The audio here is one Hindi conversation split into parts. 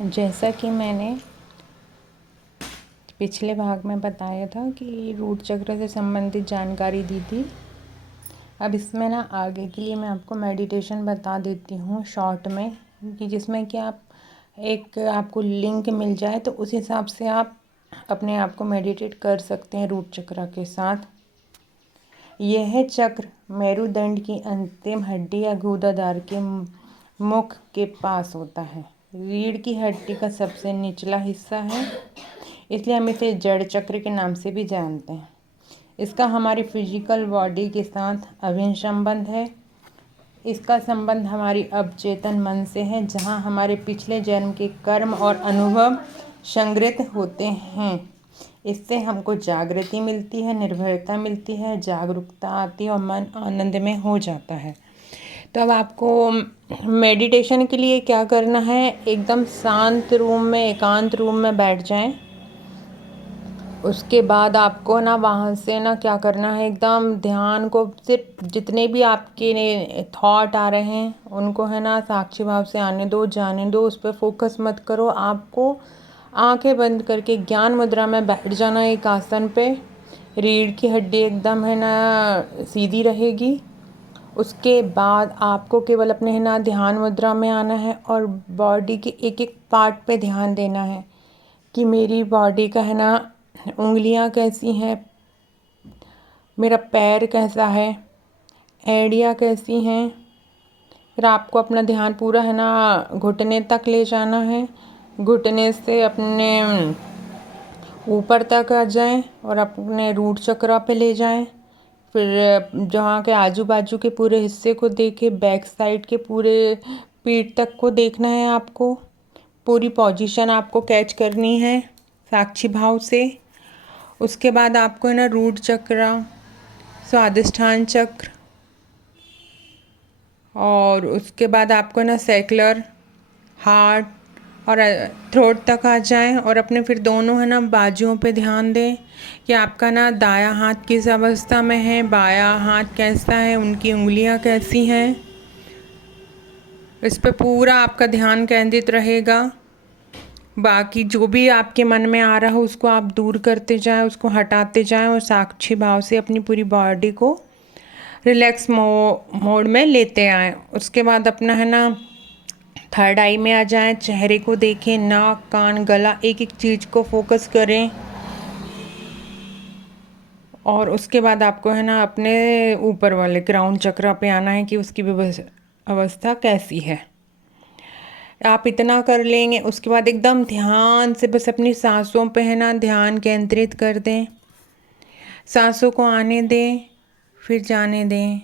जैसा कि मैंने पिछले भाग में बताया था कि रूट चक्र से संबंधित जानकारी दी थी। अब इसमें ना आगे के लिए मैं आपको मेडिटेशन बता देती हूँ शॉर्ट में, कि जिसमें कि आपको लिंक मिल जाए तो उस हिसाब से आप अपने आप को मेडिटेट कर सकते हैं रूट चक्र के साथ। यह चक्र मेरुदंड की अंतिम हड्डी या गुदादार के मुख के पास होता है। रीढ़ की हड्डी का सबसे निचला हिस्सा है, इसलिए हम इसे जड़ चक्र के नाम से भी जानते हैं। इसका हमारी फिजिकल बॉडी के साथ अभिन्न संबंध है। इसका संबंध हमारी अवचेतन मन से है, जहाँ हमारे पिछले जन्म के कर्म और अनुभव संग्रहित होते हैं। इससे हमको जागृति मिलती है, निर्भरता मिलती है, जागरूकता आती है और मन आनंद में हो जाता है। तो अब आपको मेडिटेशन के लिए क्या करना है, एकदम शांत रूम में, एकांत रूम में बैठ जाएं। उसके बाद आपको ना वहाँ से ना क्या करना है, एकदम ध्यान को सिर्फ जितने भी आपके थॉट आ रहे हैं उनको है ना साक्षी भाव से आने दो, जाने दो, उस पर फोकस मत करो। आपको आंखें बंद करके ज्ञान मुद्रा में बैठ जाना एक आसन पे। रीढ़ की हड्डी एकदम है ना सीधी रहेगी। उसके बाद आपको केवल अपने है ना ध्यान मुद्रा में आना है और बॉडी के एक एक पार्ट पे ध्यान देना है कि मेरी बॉडी का है ना उंगलियां कैसी हैं, मेरा पैर कैसा है, एड़ियाँ कैसी हैं। फिर आपको अपना ध्यान पूरा है ना घुटने तक ले जाना है। घुटने से अपने ऊपर तक आ जाएं और अपने रूट चक्र पे ले जाएं। फिर जहाँ के आजू बाजू के पूरे हिस्से को देखें, बैक साइड के पूरे पीठ तक को देखना है आपको। पूरी पोजीशन आपको कैच करनी है साक्षी भाव से। उसके बाद आपको है ना रूट चक्र, स्वादिष्ठान चक्र और उसके बाद आपको ना सेक्युलर, हार्ट और थ्रोट तक आ जाएं और अपने फिर दोनों है ना बाजुओं पे ध्यान दें कि आपका ना दायां हाथ किस अवस्था में है, बायां हाथ कैसा है, उनकी उंगलियां कैसी हैं। इस पे पूरा आपका ध्यान केंद्रित रहेगा। बाकी जो भी आपके मन में आ रहा हो उसको आप दूर करते जाएं, उसको हटाते जाएं और साक्षी भाव से अपनी पूरी बॉडी को रिलैक्स मोड में लेते आएं। उसके बाद अपना है ना थर्ड आई में आ जाएं, चेहरे को देखें, नाक, कान, गला, एक एक चीज़ को फोकस करें। और उसके बाद आपको है ना अपने ऊपर वाले क्राउन चक्र पे आना है कि उसकी अवस्था कैसी है। आप इतना कर लेंगे, उसके बाद एकदम ध्यान से बस अपनी सांसों पे है ना ध्यान केंद्रित कर दें। सांसों को आने दें, फिर जाने दें,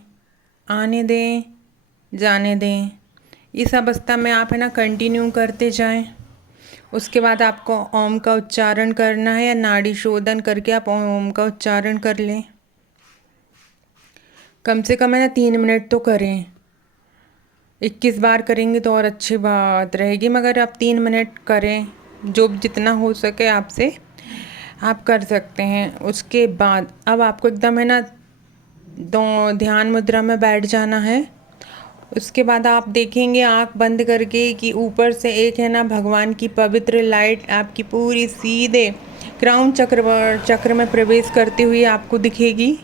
आने दें, जाने दें। इस अवस्था में आप है ना कंटिन्यू करते जाएं। उसके बाद आपको ओम का उच्चारण करना है या नाड़ी शोधन करके आप ओम का उच्चारण कर लें। कम से कम है ना 3 मिनट तो करें। 21 बार करेंगे तो और अच्छी बात रहेगी, मगर आप 3 मिनट करें, जो जितना हो सके आपसे आप कर सकते हैं। उसके बाद अब आपको एकदम है ना ध्यान मुद्रा में बैठ जाना है। उसके बाद आप देखेंगे आँख बंद करके कि ऊपर से एक है ना भगवान की पवित्र लाइट आपकी पूरी सीधे क्राउन चक्र में प्रवेश करती हुई आपको दिखेगी।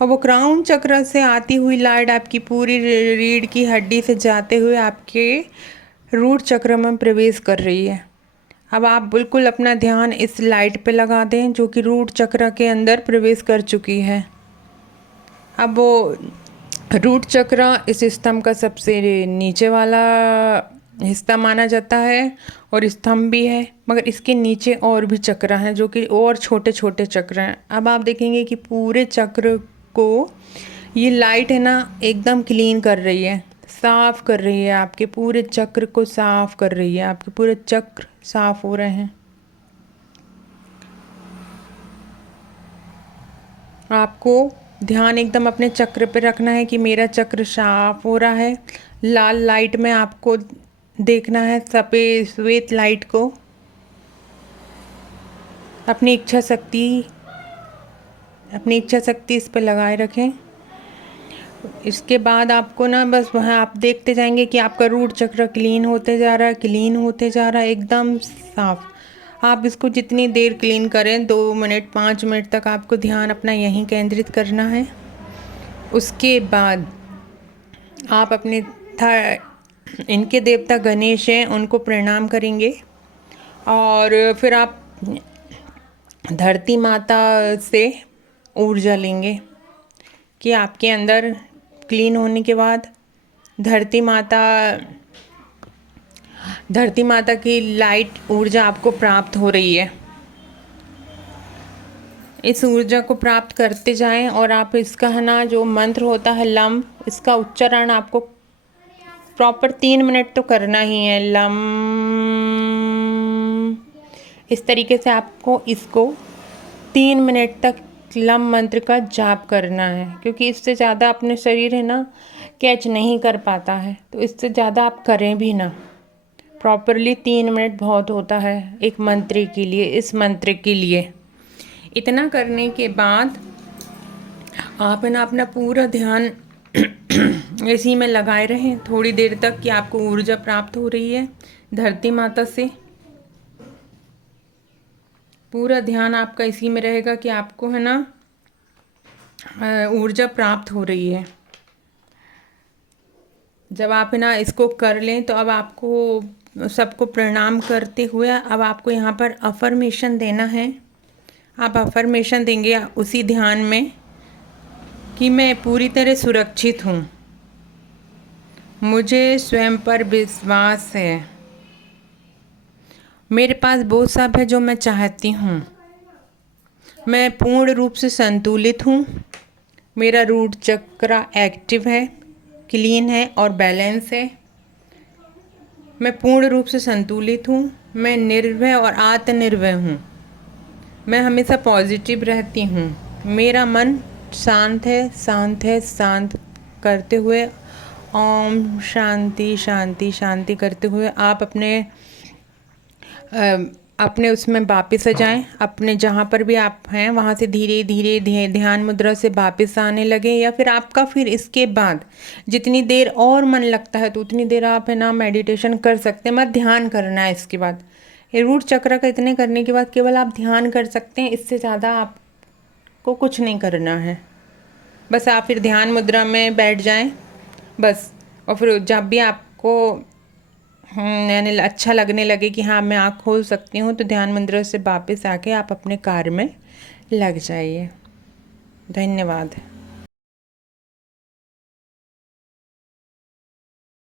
और वो क्राउन चक्र से आती हुई लाइट आपकी पूरी रीढ़ की हड्डी से जाते हुए आपके रूट चक्र में प्रवेश कर रही है। अब आप बिल्कुल अपना ध्यान इस लाइट पे लगा दें जो कि रूट चक्र के अंदर प्रवेश कर चुकी है। अब वो रूट चक्र इस स्तंभ का सबसे नीचे वाला हिस्सा माना जाता है और स्तंभ भी है, मगर इसके नीचे और भी चक्र हैं जो कि और छोटे छोटे चक्र हैं। अब आप देखेंगे कि पूरे चक्र को ये लाइट है ना एकदम क्लीन कर रही है, साफ कर रही है, आपके पूरे चक्र को साफ कर रही है। आपके पूरे चक्र साफ हो रहे हैं। आपको ध्यान एकदम अपने चक्र पे रखना है कि मेरा चक्र साफ हो रहा है। लाल लाइट में आपको देखना है, सफ़ेद श्वेत लाइट को। अपनी इच्छा शक्ति इस पे लगाए रखें। इसके बाद आपको ना बस वहाँ आप देखते जाएंगे कि आपका रूट चक्र क्लीन होते जा रहा है, क्लीन होते जा रहा है, एकदम साफ। आप इसको जितनी देर क्लीन करें, 2 मिनट 5 मिनट तक आपको ध्यान अपना यहीं केंद्रित करना है। उसके बाद आप अपने इनके देवता गणेश हैं, उनको प्रणाम करेंगे और फिर आप धरती माता से ऊर्जा लेंगे कि आपके अंदर क्लीन होने के बाद धरती माता की लाइट ऊर्जा आपको प्राप्त हो रही है। इस ऊर्जा को प्राप्त करते जाएं और आप इसका है ना जो मंत्र होता है लम, इसका उच्चारण आपको प्रॉपर 3 मिनट तो करना ही है। लम, इस तरीके से आपको इसको 3 मिनट तक लम मंत्र का जाप करना है, क्योंकि इससे ज़्यादा अपने शरीर है ना कैच नहीं कर पाता है, तो इससे ज़्यादा आप करें भी ना। प्रॉपरली 3 मिनट बहुत होता है एक मंत्र के लिए, इस मंत्र के लिए। इतना करने के बाद आप है ना अपना पूरा ध्यान इसी में लगाए रहें थोड़ी देर तक कि आपको ऊर्जा प्राप्त हो रही है धरती माता से। पूरा ध्यान आपका इसी में रहेगा कि आपको है ना ऊर्जा प्राप्त हो रही है। जब आप है ना इसको कर लें तो अब आपको सबको प्रणाम करते हुए अब आपको यहाँ पर अफर्मेशन देना है। आप अफर्मेशन देंगे उसी ध्यान में कि मैं पूरी तरह सुरक्षित हूँ, मुझे स्वयं पर विश्वास है, मेरे पास वो सब है जो मैं चाहती हूँ, मैं पूर्ण रूप से संतुलित हूँ, मेरा रूट चक्र एक्टिव है, क्लीन है और बैलेंस है, मैं पूर्ण रूप से संतुलित हूँ, मैं निर्भय और आत्मनिर्भर हूँ, मैं हमेशा पॉजिटिव रहती हूँ, मेरा मन शांत है, शांत है। शांत करते हुए ओम शांति शांति शांति करते हुए आप अपने उसमें वापस आ जाएं। अपने जहाँ पर भी आप हैं वहाँ से धीरे धीरे ध्यान मुद्रा से वापस आने लगे, या फिर आपका फिर इसके बाद जितनी देर और मन लगता है तो उतनी देर आप है ना मेडिटेशन कर सकते हैं। मत ध्यान करना है इसके बाद, ये रूट चक्र का इतने करने के बाद केवल आप ध्यान कर सकते हैं, इससे ज़्यादा आपको कुछ नहीं करना है। बस आप फिर ध्यान मुद्रा में बैठ जाएं बस। और फिर जब भी आपको यानी अच्छा लगने लगे कि हाँ मैं आँख खोल सकती हूँ, तो ध्यान मुद्रा से वापस आके आप अपने कार्य में लग जाइए। धन्यवाद।